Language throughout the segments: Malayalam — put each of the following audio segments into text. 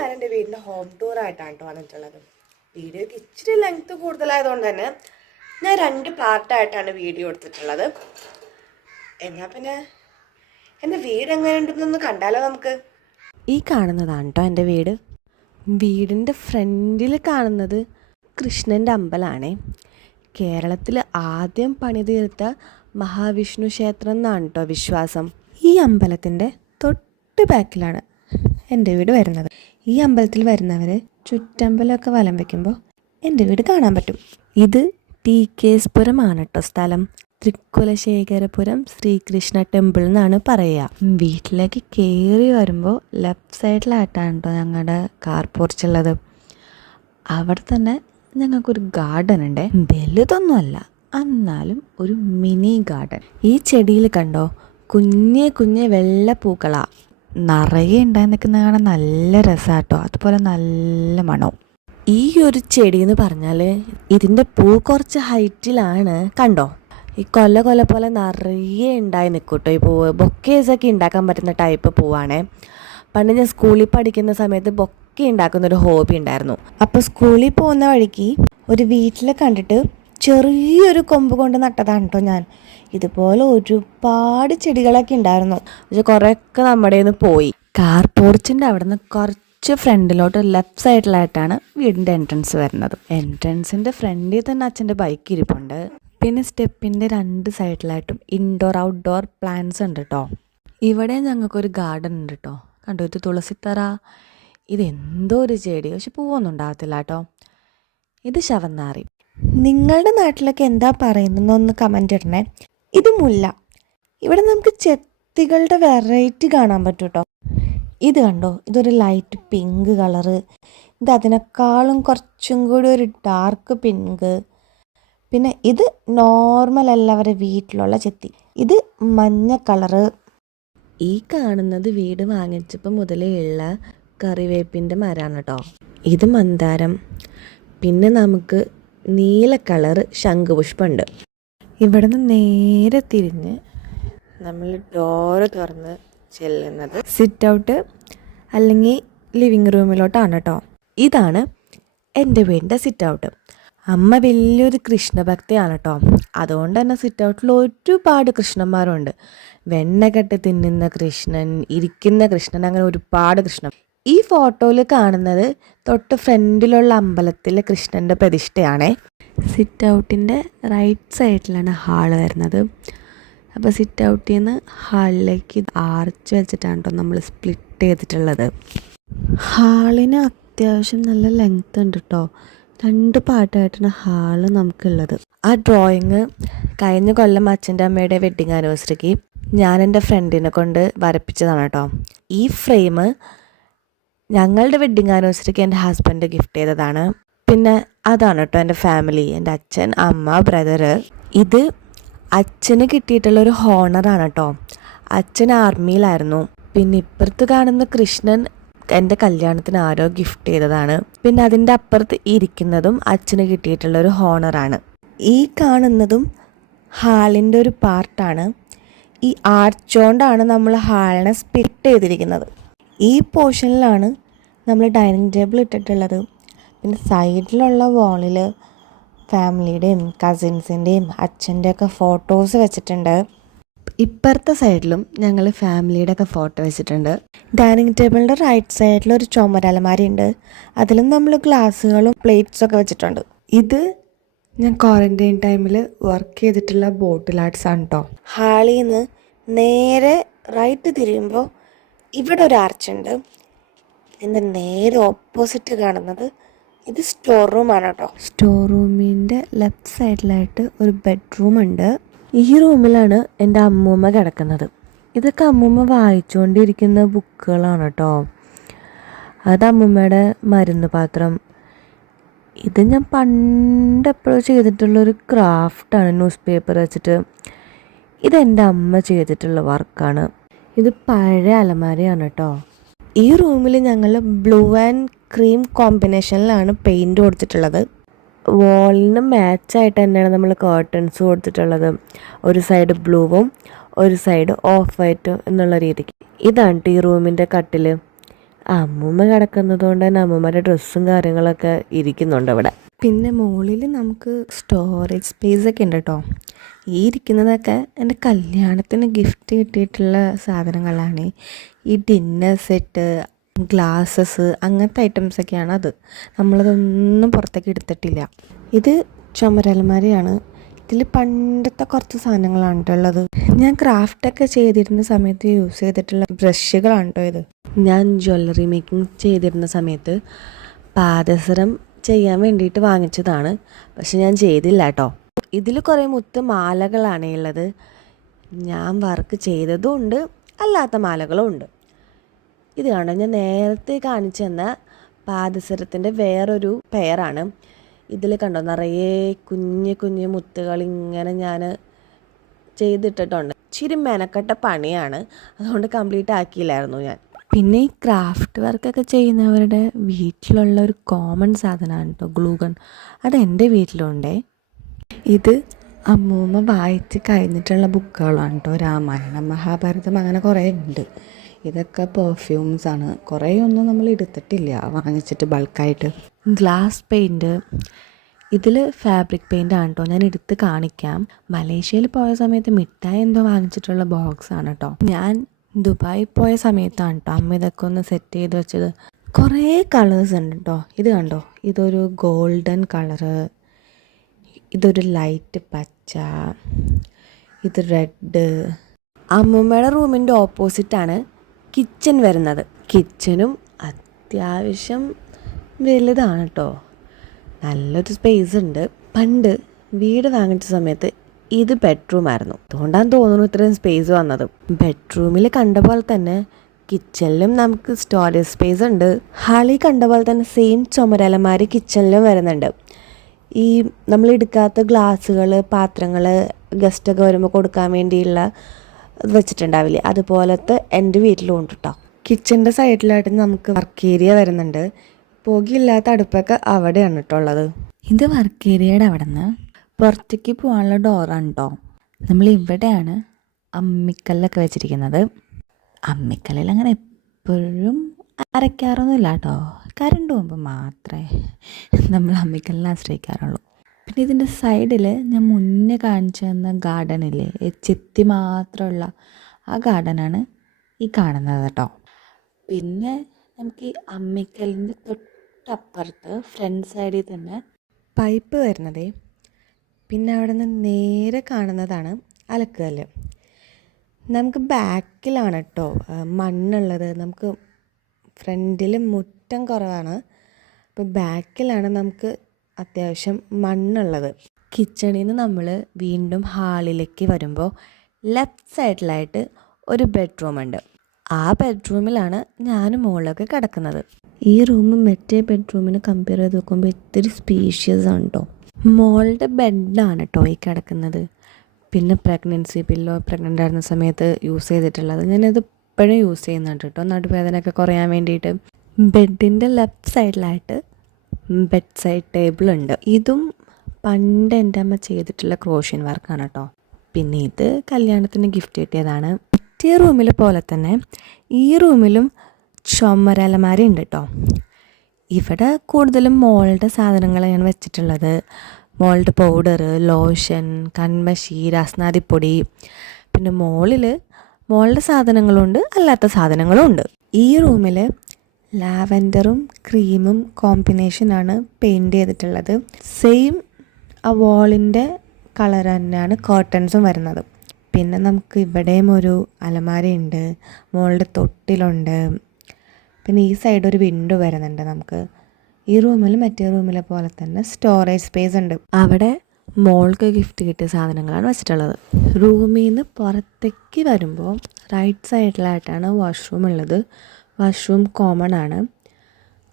ഞാൻ എൻ്റെ വീടിൻ്റെ ഹോം ടൂർ ആയിട്ടാണ് കേട്ടോ വന്നിട്ടുള്ളത്. വീഡിയോക്ക് ഇച്ചിരി ലെങ്ത് കൂടുതലായതുകൊണ്ട് തന്നെ ഞാൻ 2 പാർട്ടായിട്ടാണ് വീഡിയോ എടുത്തിട്ടുള്ളത്. എന്നാൽ പിന്നെ എൻ്റെ വീട് എങ്ങനെയുണ്ടെന്നൊന്ന് കണ്ടാലോ നമുക്ക്. ഈ കാണുന്നതാണ് കേട്ടോ എൻ്റെ വീട്. വീടിൻ്റെ ഫ്രണ്ടിൽ കാണുന്നത് കൃഷ്ണൻ്റെ അമ്പലമാണേ. കേരളത്തിൽ ആദ്യം പണിതീർത്ത മഹാവിഷ്ണു ക്ഷേത്രം എന്നാണ് കേട്ടോ വിശ്വാസം. ഈ അമ്പലത്തിൻ്റെ തൊട്ട് ബാക്കിലാണ് എൻ്റെ വീട് വരുന്നത്. ഈ അമ്പലത്തിൽ വരുന്നവർ ചുറ്റമ്പലമൊക്കെ വലം വയ്ക്കുമ്പോൾ എൻ്റെ വീട് കാണാൻ പറ്റും. ഇത് TKS പുരമാണ് കേട്ടോ സ്ഥലം. തൃക്കുലശേഖരപുരം ശ്രീകൃഷ്ണ ടെമ്പിൾ എന്നാണ് പറയുക. വീട്ടിലേക്ക് കയറി വരുമ്പോൾ ലെഫ്റ്റ് സൈഡിലായിട്ടാണ് കേട്ടോ ഞങ്ങളുടെ കാർ പോർച്ചുള്ളത്. അവിടെ തന്നെ ഞങ്ങൾക്കൊരു ഗാർഡൻ ഉണ്ട്. വലുതൊന്നുമല്ല, എന്നാലും ഒരു മിനി ഗാർഡൻ. ഈ ചെടിയിൽ കണ്ടോ, കുഞ്ഞെ കുഞ്ഞെ വെള്ള പൂക്കളാ നിറയെ ഉണ്ടായി നിൽക്കുന്ന കാണാൻ നല്ല രസമാട്ടോ. അതുപോലെ നല്ല മണവും. ഈ ഒരു ചെടി എന്ന് പറഞ്ഞാൽ ഇതിൻ്റെ പൂ കുറച്ച് ഹൈറ്റിലാണ്. കണ്ടോ, ഈ കൊല പോലെ നിറയെ ഉണ്ടായി നിൽക്കൂട്ടോ. ഈ പൂവ് ബൊക്കേസൊക്കെ ഉണ്ടാക്കാൻ പറ്റുന്ന ടൈപ്പ് പൂവാണേ. പണ്ട് ഞാൻ സ്കൂളിൽ പഠിക്കുന്ന സമയത്ത് ബൊക്കെ ഉണ്ടാക്കുന്നൊരു ഹോബി ഉണ്ടായിരുന്നു. അപ്പോൾ സ്കൂളിൽ പോകുന്ന വഴിക്ക് ഒരു വീട്ടിൽ കണ്ടിട്ട് ചെറിയൊരു കൊമ്പ് കൊണ്ട് നട്ടതാണ് കേട്ടോ ഞാൻ. ഇതുപോലെ ഒരുപാട് ചെടികളൊക്കെ ഉണ്ടായിരുന്നു. പക്ഷെ കുറേയൊക്കെ നമ്മുടെ നിന്ന് പോയി. കാർ പോർച്ചിൻ്റെ അവിടെ നിന്ന് കുറച്ച് ഫ്രണ്ടിലോട്ട് ലെഫ്റ്റ് സൈഡിലായിട്ടാണ് വീടിൻ്റെ എൻട്രൻസ് വരുന്നത്. എൻട്രൻസിൻ്റെ ഫ്രണ്ടിൽ തന്നെ അച്ഛൻ്റെ ബൈക്ക് ഇരിപ്പുണ്ട്. പിന്നെ സ്റ്റെപ്പിൻ്റെ 2 സൈഡിലായിട്ടും ഇൻഡോർ ഔട്ട്ഡോർ പ്ലാന്റ്സ് ഉണ്ട് കേട്ടോ. ഇവിടെ ഞങ്ങൾക്കൊരു ഗാർഡൻ ഉണ്ട് കേട്ടോ. കണ്ടോ, ഇത് തുളസിത്തറ. ഇതെന്തോ ഒരു ചെടി, പക്ഷെ പൂവൊന്നും ഉണ്ടാകത്തില്ല കേട്ടോ. ഇത് ശവന്നാറി. നിങ്ങളുടെ നാട്ടിലൊക്കെ എന്താ പറയുന്നതെന്നൊന്ന് കമൻ്റ് ഇടണേ. ഇത് മുല്ല. ഇവിടെ നമുക്ക് ചെത്തികളുടെ വെറൈറ്റി കാണാൻ പറ്റും കേട്ടോ. ഇത് കണ്ടോ, ഇതൊരു ലൈറ്റ് പിങ്ക് കളറ്. ഇത് അതിനേക്കാളും കുറച്ചും കൂടി ഒരു ഡാർക്ക് പിങ്ക്. പിന്നെ ഇത് നോർമൽ എല്ലാവരുടെ വീട്ടിലുള്ള ചെത്തി. ഇത് മഞ്ഞ കളറ്. ഈ കാണുന്നത് വീട് വാങ്ങിച്ചപ്പോൾ മുതലേ ഉള്ള കറിവേപ്പിൻ്റെ മരമാണ് കേട്ടോ. ഇത് മന്ദാരം. പിന്നെ നമുക്ക് നീല കളറ് ശംഖുപുഷ്പമുണ്ട്. ഇവിടെ നിന്ന് നേരെ തിരിഞ്ഞ് നമ്മൾ ഡോറ് തുറന്ന് ചെല്ലുന്നത് സിറ്റ് ഔട്ട് അല്ലെങ്കിൽ ലിവിങ് റൂമിലോട്ടാണ് കേട്ടോ. ഇതാണ് എൻ്റെ വീടിൻ്റെ സിറ്റ് ഔട്ട്. അമ്മ വലിയൊരു കൃഷ്ണഭക്തിയാണ് കേട്ടോ. അതുകൊണ്ട് തന്നെ സിറ്റ് ഔട്ടിൽ ഒരുപാട് കൃഷ്ണന്മാരുണ്ട്. വെണ്ണ കെട്ടി തിന്നുന്ന കൃഷ്ണൻ, ഇരിക്കുന്ന കൃഷ്ണൻ, അങ്ങനെ ഒരുപാട് കൃഷ്ണൻ. ഈ ഫോട്ടോയിൽ കാണുന്നത് തൊട്ട് ഫ്രണ്ടിലുള്ള അമ്പലത്തിലെ കൃഷ്ണൻ്റെ പ്രതിഷ്ഠയാണേ. സിറ്റ് ഔട്ടിൻ്റെ റൈറ്റ് സൈഡിലാണ് ഹാള് വരുന്നത്. അപ്പോൾ സിറ്റ് ഔട്ടിൽ നിന്ന് ഹാളിലേക്ക് ആർച്ച് വെച്ചിട്ടാണ് കേട്ടോ നമ്മൾ സ്പ്ലിറ്റ് ചെയ്തിട്ടുള്ളത്. ഹാളിന് അത്യാവശ്യം നല്ല ലെങ്ത് ഉണ്ട് കേട്ടോ. 2 പാർട്ടായിട്ടാണ് ഹാള് നമുക്കുള്ളത്. ആ ഡ്രോയിങ് കഴിഞ്ഞ കൊല്ലം അച്ഛൻ്റെ അമ്മയുടെ വെഡ്ഡിങ് ആനിവേഴ്സറിക്ക് ഞാൻ എൻ്റെ ഫ്രണ്ടിനെ കൊണ്ട് വരപ്പിച്ചതാണ് കേട്ടോ. ഈ ഫ്രെയിം ഞങ്ങളുടെ വെഡ്ഡിങ് ആനിവേഴ്സറിക്ക് എൻ്റെ ഹസ്ബൻഡ് ഗിഫ്റ്റ് ചെയ്തതാണ്. പിന്നെ അതാണ് കേട്ടോ എൻ്റെ ഫാമിലി, എൻ്റെ അച്ഛൻ, അമ്മ, ബ്രദറ്. ഇത് അച്ഛന് കിട്ടിയിട്ടുള്ളൊരു ഹോണറാണ് കേട്ടോ. അച്ഛൻ ആർമിയിലായിരുന്നു. പിന്നെ ഇപ്പുറത്ത് കാണുന്ന കൃഷ്ണൻ എൻ്റെ കല്യാണത്തിന് ആരോ ഗിഫ്റ്റ് ചെയ്തതാണ്. പിന്നെ അതിൻ്റെ അപ്പുറത്ത് ഇരിക്കുന്നതും അച്ഛന് കിട്ടിയിട്ടുള്ളൊരു ഹോണറാണ്. ഈ കാണുന്നതും ഹാളിൻ്റെ ഒരു പാർട്ടാണ്. ഈ ആർച്ചോണ്ടാണ് നമ്മൾ ഹാളിനെ സ്പ്ലിറ്റ് ചെയ്തിരിക്കുന്നത്. ഈ പോർഷനിലാണ് നമ്മൾ ഡൈനിങ് ടേബിൾ ഇട്ടിട്ടുള്ളത്. പിന്നെ സൈഡിലുള്ള വാളിൽ ഫാമിലിയുടെയും കസിൻസിൻ്റെയും അച്ഛൻ്റെയൊക്കെ ഫോട്ടോസ് വെച്ചിട്ടുണ്ട്. ഇപ്പുറത്തെ സൈഡിലും ഞങ്ങൾ ഫാമിലിയുടെ ഒക്കെ ഫോട്ടോ വെച്ചിട്ടുണ്ട്. ഡൈനിങ് ടേബിളിൻ്റെ റൈറ്റ് സൈഡിൽ ഒരു ചുമരലമാരി ഉണ്ട്. അതിലും നമ്മൾ ഗ്ലാസ്സുകളും പ്ലേറ്റ്സൊക്കെ വെച്ചിട്ടുണ്ട്. ഇത് ഞാൻ ക്വാറൻറ്റൈൻ ടൈമിൽ വർക്ക് ചെയ്തിട്ടുള്ള ബോട്ടിൽ ആർട്സ് ആണ് കേട്ടോ. ഹാളിൽ നിന്ന് നേരെ റൈറ്റ് തിരിയുമ്പോൾ ഇവിടെ ഒരു ആർച്ചുണ്ട്. ഇതിൻ്റെ നേരെ ഓപ്പോസിറ്റ് കാണുന്നത് ഇത് സ്റ്റോർ റൂമാണ് കേട്ടോ. സ്റ്റോർ റൂമിൻ്റെ ലെഫ്റ്റ് സൈഡിലായിട്ട് ഒരു ബെഡ്റൂം ഉണ്ട്. ഈ റൂമിലാണ് എൻ്റെ അമ്മൂമ്മ കിടക്കുന്നത്. ഇതൊക്കെ അമ്മൂമ്മ വായിച്ചുകൊണ്ടിരിക്കുന്ന ബുക്കുകളാണ് കേട്ടോ. അത് അമ്മൂമ്മയുടെ മരുന്ന് പാത്രം. ഇത് ഞാൻ പണ്ടെപ്പോഴും ചെയ്തിട്ടുള്ളൊരു ക്രാഫ്റ്റാണ്, ന്യൂസ് പേപ്പർ വെച്ചിട്ട്. ഇതെൻ്റെ അമ്മ ചെയ്തിട്ടുള്ള വർക്കാണ്. ഇത് പഴയ അലമാരയാണ് കേട്ടോ. ഈ റൂമിൽ ഞങ്ങൾ ബ്ലൂ ആൻഡ് ക്രീം കോമ്പിനേഷനിലാണ് പെയിൻറ്റ് കൊടുത്തിട്ടുള്ളത്. വാളിന് മാച്ചായിട്ട് തന്നെയാണ് നമ്മൾ കേർട്ടൻസ് കൊടുത്തിട്ടുള്ളത്. ഒരു സൈഡ് ബ്ലൂവും ഒരു സൈഡ് ഓഫ് വൈറ്റും എന്നുള്ള രീതിക്ക്. ഇതാണ് ഈ റൂമിൻ്റെ കട്ടിൽ. അമ്മൂമ്മ കിടക്കുന്നത് കൊണ്ട് തന്നെ അമ്മൂമ്മയുടെ ഡ്രസ്സും കാര്യങ്ങളൊക്കെ ഇരിക്കുന്നുണ്ട് ഇവിടെ. പിന്നെ മുകളിൽ നമുക്ക് സ്റ്റോറേജ് സ്പേസ് ഒക്കെ ഉണ്ട് കേട്ടോ. ഈ ഇരിക്കുന്നതൊക്കെ എൻ്റെ കല്യാണത്തിന് ഗിഫ്റ്റ് കിട്ടിയിട്ടുള്ള സാധനങ്ങളാണ്. ഈ ഡിന്നർ സെറ്റ്, ഗ്ലാസസ്, അങ്ങനത്തെ ഐറ്റംസൊക്കെയാണ് അത്. നമ്മളതൊന്നും പുറത്തേക്ക് എടുത്തിട്ടില്ല. ഇത് ചുമരലമാരയാണ്. ഇതിൽ പണ്ടത്തെ കുറച്ച് സാധനങ്ങളാണ് കേട്ടോ ഉള്ളത്. ഞാൻ ക്രാഫ്റ്റൊക്കെ ചെയ്തിരുന്ന സമയത്ത് യൂസ് ചെയ്തിട്ടുള്ള ബ്രഷുകളാണ് കേട്ടോ ഇത്. ഞാൻ ജ്വല്ലറി മേക്കിംഗ് ചെയ്തിരുന്ന സമയത്ത് പാദസരം ചെയ്യാൻ വേണ്ടിയിട്ട് വാങ്ങിച്ചതാണ്. പക്ഷെ ഞാൻ ചെയ്തില്ല കേട്ടോ. ഇതിൽ കുറേ മുത്ത് മാലകളാണ് ഉള്ളത്. ഞാൻ വർക്ക് ചെയ്തതും ഉണ്ട്, അല്ലാത്ത മാലകളും ഉണ്ട്. ഇത് കാണാം, ഞാൻ നേരത്തെ കാണിച്ചു തന്ന പാദസരത്തിൻ്റെ വേറൊരു പെയറാണ്. ഇതിൽ കണ്ടോ നിറയെ കുഞ്ഞു കുഞ്ഞു മുത്തുകൾ ഇങ്ങനെ ഞാൻ ചെയ്തിട്ടിട്ടുണ്ട്. ഇച്ചിരി മെനക്കെട്ട പണിയാണ്, അതുകൊണ്ട് കംപ്ലീറ്റ് ആക്കിയില്ലായിരുന്നു ഞാൻ. പിന്നെ ഈ ക്രാഫ്റ്റ് വർക്കൊക്കെ ചെയ്യുന്നവരുടെ വീട്ടിലുള്ള ഒരു കോമൺ സാധനമാണ് കേട്ടോ ഗ്ലൂഗൺ. അത് എൻ്റെ വീട്ടിലുണ്ടേ. ഇത് അമ്മൂമ്മ വായിച്ച് കഴിഞ്ഞിട്ടുള്ള ബുക്കുകളാണ് കേട്ടോ. രാമായണം, മഹാഭാരതം, അങ്ങനെ കുറേ ഉണ്ട്. ഇതൊക്കെ പെർഫ്യൂംസാണ്. കുറേയൊന്നും നമ്മൾ എടുത്തിട്ടില്ല വാങ്ങിച്ചിട്ട് ബൾക്കായിട്ട്. ഗ്ലാസ് പെയിൻറ്റ്, ഇതിൽ ഫാബ്രിക് പെയിൻ്റ് ആണ് കേട്ടോ. ഞാൻ എടുത്ത് കാണിക്കാം. മലേഷ്യയിൽ പോയ സമയത്ത് മിഠായി എന്തോ വാങ്ങിച്ചിട്ടുള്ള ബോക്സാണ് കേട്ടോ. ഞാൻ ദുബായി പോയ സമയത്താണ് കേട്ടോ അമ്മ ഇതൊക്കെ ഒന്ന് സെറ്റ് ചെയ്ത് വെച്ചത്. കുറേ കളേഴ്സ് ഉണ്ട് കേട്ടോ. ഇത് കണ്ടോ, ഇതൊരു ഗോൾഡൻ കളറ്, ഇതൊരു ലൈറ്റ് പച്ച, ഇത് റെഡ്. അമ്മൂമ്മയുടെ റൂമിൻ്റെ ഓപ്പോസിറ്റാണ് കിച്ചൺ വരുന്നത്. കിച്ചനും അത്യാവശ്യം വലുതാണ് കേട്ടോ. നല്ലൊരു സ്പേസ് ഉണ്ട്. പണ്ട് വീട് വാങ്ങിച്ച സമയത്ത് ഇത് ബെഡ്റൂമായിരുന്നു. അതുകൊണ്ടാണ് തോന്നുന്നു ഇത്രയും സ്പേസ് വന്നത്. ബെഡ്റൂമിൽ കണ്ട പോലെ തന്നെ കിച്ചണിലും നമുക്ക് സ്റ്റോറേജ് സ്പേസ് ഉണ്ട്. ഹാളിൽ കണ്ട പോലെ തന്നെ സെയിം ചുമരലമാരി കിച്ചണിലും വരുന്നുണ്ട്. ഈ നമ്മൾ എടുക്കാത്ത ഗ്ലാസ്സുകൾ, പാത്രങ്ങൾ ഗസ്റ്റൊക്കെ വരുമ്പോൾ കൊടുക്കാൻ വേണ്ടിയുള്ള വെച്ചിട്ടുണ്ടാവില്ലേ, അതുപോലത്തെ എൻ്റെ വീട്ടിലും ഉണ്ട് കേട്ടോ. കിച്ചൻ്റെ സൈഡിലായിട്ട് നമുക്ക് വർക്ക് ഏരിയ വരുന്നുണ്ട്. പുകയില്ലാത്ത അടുപ്പൊക്കെ അവിടെയാണ് കേട്ടോ ഉള്ളത്. ഇത് വർക്ക് ഏരിയയുടെ അവിടെ നിന്ന് പുറത്തേക്ക് പോകാനുള്ള ഡോറാണ് കേട്ടോ. നമ്മൾ ഇവിടെയാണ് അമ്മിക്കല്ലൊക്കെ വെച്ചിരിക്കുന്നത്. അമ്മിക്കല്ലിൽ അങ്ങനെ എപ്പോഴും അരയ്ക്കാറൊന്നുമില്ല കേട്ടോ. കറണ്ട് പോകുമ്പോൾ മാത്രമേ നമ്മൾ അമ്മിക്കല്ലിനെ ആശ്രയിക്കാറുള്ളൂ. പിന്നെ ഇതിൻ്റെ സൈഡിൽ ഞാൻ മുന്നേ കാണിച്ചു തന്ന ഗാർഡനില്ലേ, ചെത്തി മാത്രമുള്ള ആ ഗാർഡനാണ് ഈ കാണുന്നത് കേട്ടോ. പിന്നെ നമുക്ക് ഈ അമ്മിക്കല്ലിൻ്റെ തൊട്ടപ്പുറത്ത് ഫ്രണ്ട് സൈഡിൽ തന്നെ പൈപ്പ് വരുന്നതേ. പിന്നെ അവിടെ നിന്ന് നേരെ കാണുന്നതാണ് അലക്കുകല്ല്. നമുക്ക് ബാക്കിലാണ് കേട്ടോ മണ്ണുള്ളത്. നമുക്ക് ഫ്രണ്ടിൽ മുറ്റം കുറവാണ്, അപ്പോൾ ബാക്കിലാണ് നമുക്ക് അത്യാവശ്യം മണ്ണുള്ളത്. കിച്ചണിൽ നിന്ന് നമ്മൾ വീണ്ടും ഹാളിലേക്ക് വരുമ്പോൾ ലെഫ്റ്റ് സൈഡിലായിട്ട് ഒരു ബെഡ്റൂം ഉണ്ട്. ആ ബെഡ്റൂമിലാണ് ഞാനും മോളൊക്കെ കിടക്കുന്നത്. ഈ റൂം മറ്റേ ബെഡ്റൂമിന് കമ്പയർ ചെയ്ത് നോക്കുമ്പോൾ ഇത്തിരി സ്പീഷ്യസ് ആണ് കേട്ടോ. മോളുടെ ബെഡാണ് കേട്ടോ ഈ കിടക്കുന്നത്. പിന്നെ പ്രഗ്നൻസി പില്ലോ, പ്രഗ്നൻ്റ് ആയിരുന്ന സമയത്ത് യൂസ് ചെയ്തിട്ടുള്ളത്. ഞാനത് ഇപ്പോഴും യൂസ് ചെയ്യുന്നുണ്ട് കേട്ടോ, നടുവേദനയൊക്കെ കുറയാൻ വേണ്ടിയിട്ട്. ബെഡിൻ്റെ ലെഫ്റ്റ് സൈഡിലായിട്ട് ബെഡ് സൈഡ് ടേബിളുണ്ട്. ഇതും പണ്ട് എൻ്റെ അമ്മ ചെയ്തിട്ടുള്ള ക്രോഷ്യൻ വർക്കാണ് കേട്ടോ. പിന്നെ ഇത് കല്യാണത്തിന് ഗിഫ്റ്റ് കിട്ടിയതാണ്. മറ്റേ റൂമിൽ പോലെ തന്നെ ഈ റൂമിലും ചുമരലമാരി ഉണ്ട് കേട്ടോ. ഇവിടെ കൂടുതലും മോളുടെ സാധനങ്ങളാണ് വെച്ചിട്ടുള്ളത്. മോളുടെ പൗഡർ, ലോഷൻ, കൺമഷി, രാസ്നാദിപ്പൊടി. പിന്നെ മോളുടെ സാധനങ്ങളുണ്ട്, അല്ലാത്ത സാധനങ്ങളും ഉണ്ട്. ഈ റൂമിൽ ലാവൻഡറും ക്രീമും കോമ്പിനേഷനാണ് പെയിൻറ് ചെയ്തിട്ടുള്ളത്. സെയിം ആ വാളിൻ്റെ കളർ തന്നെയാണ് കർട്ടൻസും വരുന്നത്. പിന്നെ നമുക്ക് ഇവിടെയും ഒരു അലമാരയുണ്ട്, മോളുടെ തൊട്ടിലുണ്ട്. പിന്നെ ഈ സൈഡ് ഒരു വിൻഡോ വരുന്നുണ്ട് നമുക്ക്. ഈ റൂമിൽ മറ്റേ റൂമിലെ പോലെ തന്നെ സ്റ്റോറേജ് സ്പേസ് ഉണ്ട്. അവിടെ മോൾക്ക് ഗിഫ്റ്റ് കിട്ടിയ സാധനങ്ങളാണ് വെച്ചിട്ടുള്ളത്. റൂമിൽ നിന്ന് പുറത്തേക്ക് വരുമ്പോൾ റൈറ്റ് സൈഡിലായിട്ടാണ് വാഷ്റൂം ഉള്ളത്. വാഷ്റൂം കോമൺ ആണ്.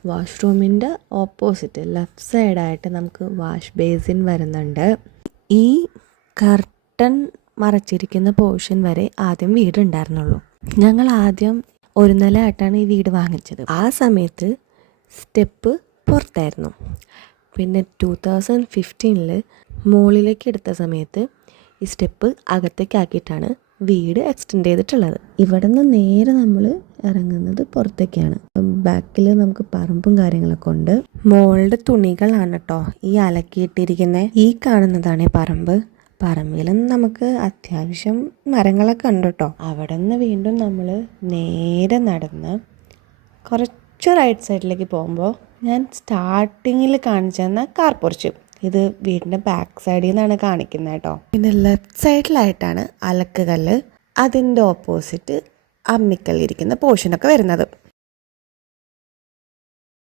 വാഷ്റൂമിൻ്റെ ഓപ്പോസിറ്റ് ലെഫ്റ്റ് സൈഡായിട്ട് നമുക്ക് വാഷ് ബേസിൻ വരുന്നുണ്ട്. ഈ കർട്ടൻ മറച്ചിരിക്കുന്ന പോർഷൻ വരെ ആദ്യം വീടുണ്ടായിരുന്നുള്ളൂ. ഞങ്ങൾ ആദ്യം ഒരു നിലയായിട്ടാണ് ഈ വീട് വാങ്ങിച്ചത്. ആ സമയത്ത് സ്റ്റെപ്പ് പുറത്തായിരുന്നു. പിന്നെ 2015 മുകളിലേക്ക് എടുത്ത സമയത്ത് ഈ സ്റ്റെപ്പ് അകത്തേക്ക് ആക്കിയിട്ടാണ് വീട് എക്സ്റ്റെൻഡ് ചെയ്തിട്ടുള്ളത്. ഇവിടെ നിന്ന് നേരെ നമ്മൾ ഇറങ്ങുന്നത് പുറത്തേക്കാണ്. ബാക്കിൽ നമുക്ക് പറമ്പും കാര്യങ്ങളൊക്കെ ഉണ്ട്. മോളുടെ തുണികളാണ് കേട്ടോ ഈ അലക്കിയിട്ടിരിക്കുന്നത്. ഈ കാണുന്നതാണ് പറമ്പ്. പറമ്പിൽ നമുക്ക് അത്യാവശ്യം മരങ്ങളൊക്കെ ഉണ്ട് കേട്ടോ. അവിടെ നിന്ന് വീണ്ടും നമ്മൾ നേരെ നടന്ന് കുറച്ച് റൈറ്റ് സൈഡിലേക്ക് പോകുമ്പോൾ ഞാൻ സ്റ്റാർട്ടിങ്ങിൽ കാണിച്ചു തന്ന കാർ പോർച്ച്, ഇത് വീടിൻ്റെ ബാക്ക് സൈഡിൽ നിന്നാണ് കാണിക്കുന്നത് കേട്ടോ. പിന്നെ ലെഫ്റ്റ് സൈഡിലായിട്ടാണ് അലക്കുകല്ല്, അതിൻ്റെ ഓപ്പോസിറ്റ് അമ്മിക്കല്ലിരിക്കുന്ന പോർഷനൊക്കെ വരുന്നത്.